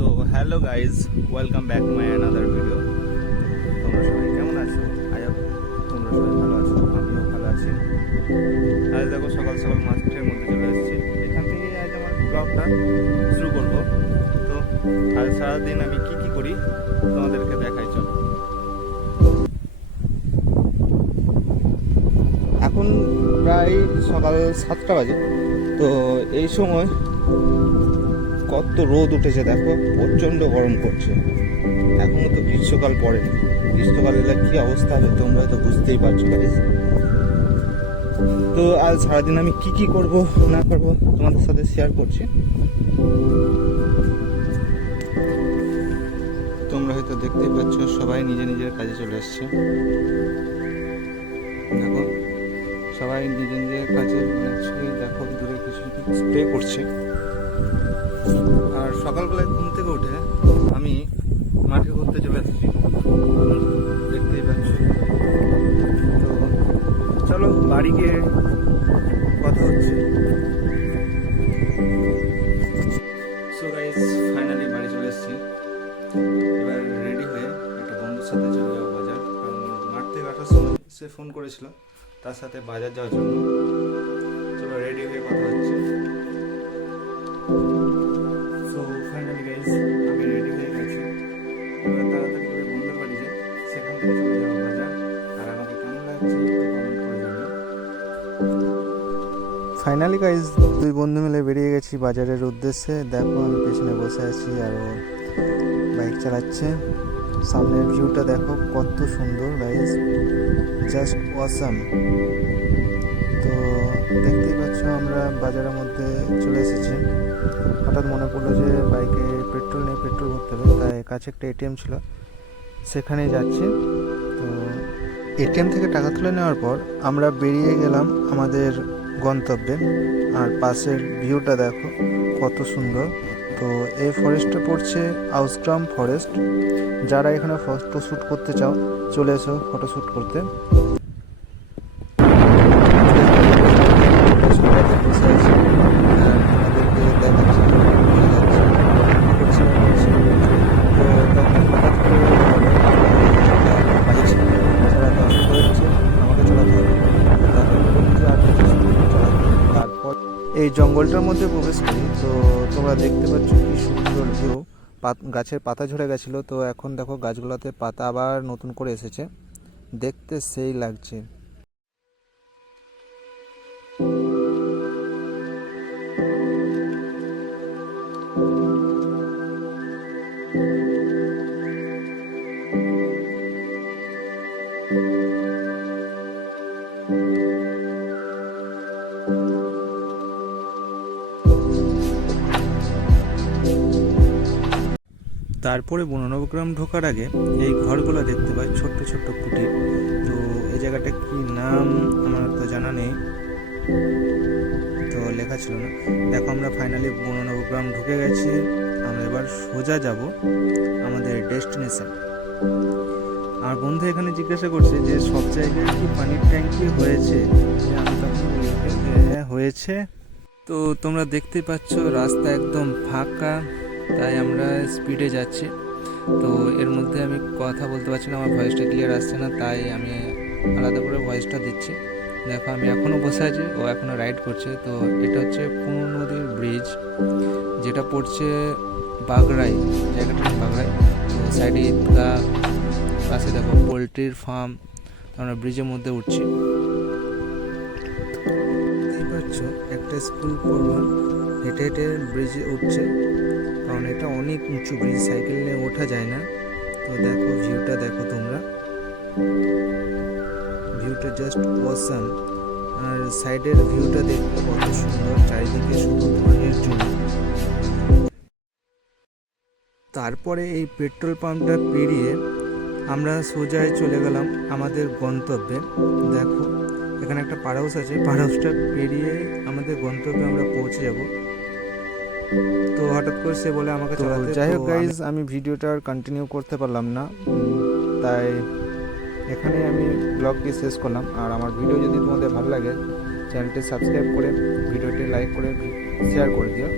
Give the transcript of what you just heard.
So hello guys welcome back my another video তোমরা সবাই কেমন আছো? আই তোমরা সবাই ভালো আছো, আমিও ভালো আছি। আজ দেখো সকাল সকাল মাঠের মধ্যে চলে এসেছি। এখান থেকে আজ আমার ব্লগটা শুরু করব। তো, আজ সারাদিন আমি কি কি করি? তোমাদেরকে দেখাই, চলো। এখন প্রায় সকাল সাতটা বাজে। তো, এই সময় কত রোদ উঠেছে দেখো, প্রচণ্ড গরম করছে এখনও তো গ্রীষ্মকাল পড়েনি গ্রীষ্মকাল এলে কি অবস্থা হবে তোমরা হয়তো বুঝতেই পারছ, guys। তো আজ সারাদিন আমি কি কি করব না করব তোমাদের সাথে শেয়ার করছি। তোমরা হয়তো দেখতেই পাচ্ছ, সবাই নিজে নিজের কাজে চলে এসছে দেখো, সবাই নিজে নিজের কাজে দেখো, দূরে কিছু স্প্রে করছে। আর সকালবেলায় ঘুম থেকে উঠে আমি মাঠে ঘুরতে চলে এসেছি দেখতেই পাচ্ছি। তো চলো, বাড়ি গিয়ে কথা হচ্ছে। সো গাইস ফাইনালি বাড়ি চলে এসেছি। এবার রেডি হয়ে একটা বন্ধুর সাথে চলে যাব বাজার। কারণ মাঠ থেকে আসার সময় সে ফোন করেছিল, তার সাথে বাজার যাওয়ার জন্য। চলো রেডি হয়ে কথা হচ্ছে। ফাইনালি গাইজ দুই। বন্ধু মিলে বেরিয়ে গেছি বাজারের উদ্দেশ্যে। দেখো, আমি পেছনে বসে আছি আর বাইক চালাচ্ছে। সামনের ভিউটা দেখো, কত সুন্দর গাইজ জাস্ট ওয়াসাম তো, দেখতেই পাচ্ছ আমরা বাজারের মধ্যে চলে এসেছি। হঠাৎ মনে পড়ল যে বাইকে পেট্রোল নেই পেট্রোল ভরতে হবে, তাই কাছে একটা এটিএম ছিল। সেখানে যাচ্ছি। তো এটিএম থেকে টাকা তুলে নেওয়ার পর আমরা বেরিয়ে গেলাম আমাদের গন্তব্যে। আর পাশের ভিউটা দেখো, কত সুন্দর। তো এই ফরেস্টটা পড়ছে আউসগ্রাম ফরেস্ট যারা এখানে ফটো শ্যুট করতে চাও, চলে এসো ফটো শ্যুট করতে। এই জঙ্গলটার মধ্যে প্রবেশ করি। তো তোমরা দেখতে পাচ্ছ কি সুন্দর ভিউ গাছের পাতা ঝরে গেছিল। তো এখন দেখো গাছগুলোতে পাতা আবার নতুন করে এসেছে। দেখতে সেই লাগছে। তারপরে বননবগ্রাম ঢোকার আগে এই ঘরগুলো দেখতে পাই, ছোট্ট ছোট্ট কুটির। তো এই জায়গাটা কি নাম আমার তো জানা নেই। তো লেখা ছিল না। দেখো আমরা ফাইনালি বননবগ্রাম ঢুকে গেছি। আমরা এবার সোজা যাব আমাদের ডেস্টিনেশন আমার বন্ধু এখানে জিজ্ঞাসা করছে যে সব জায়গায় কি পানির ট্যাঙ্কি হয়েছে? হ্যাঁ হয়েছে। তো তোমরা দেখতেই পাচ্ছ, রাস্তা একদম ফাঁকা। তাই আমরা স্পিডে যাচ্ছি। তো এর মধ্যে আমি কথা বলতে পারছি না, আমার ভয়েসটা ক্লিয়ার আসছে না, তাই আমি আলাদা করে ভয়েসটা দিচ্ছি। দেখো, আমি এখনও বসে আছি, ও এখনও রাইড করছে। তো এটা হচ্ছে কুনু নদীর ব্রিজ যেটা পড়ছে বাগড়াই জায়গাটা বাগড়াই তো সাইডে ঈদগাহ পাশে দেখো পোলট্রির ফার্ম আমরা ব্রিজের মধ্যে উঠছি। দেখতেই পাচ্ছ, একটা স্কুল পড়ুয়া হেঁটে হেঁটে ব্রিজে উঠছে। কারণ এটা অনেক উঁচু ব্রিজ, সাইকেল নিয়ে ওঠা যায় না। তো দেখো, ভিউটা দেখো তোমরা। ভিউটা জাস্ট ওয়াসাম আর সাইডের ভিউটা দেখতে কত সুন্দর, চারিদিকে ধানের জমি তারপরে এই পেট্রোল পাম্পটা পেরিয়ে আমরা সোজায় চলে গেলাম আমাদের গন্তব্যে। দেখো, এখানে একটা পার হাউস আছে। পার হাউসটা পেরিয়ে আমাদের গন্তব্যে আমরা পৌঁছে যাব। তো হঠাৎ করে সে বলে আমাকে চলে চালাতে। যাই হোক গাইজ আমি ভিডিওটা আর কন্টিনিউ করতে পারলাম না। তাই এখানে আমি ব্লগটি শেষ করলাম। আর আমার ভিডিও যদি তোমাদের ভালো লাগে চ্যানেলটি সাবস্ক্রাইব করে ভিডিওটি লাইক করে শেয়ার করে দিও।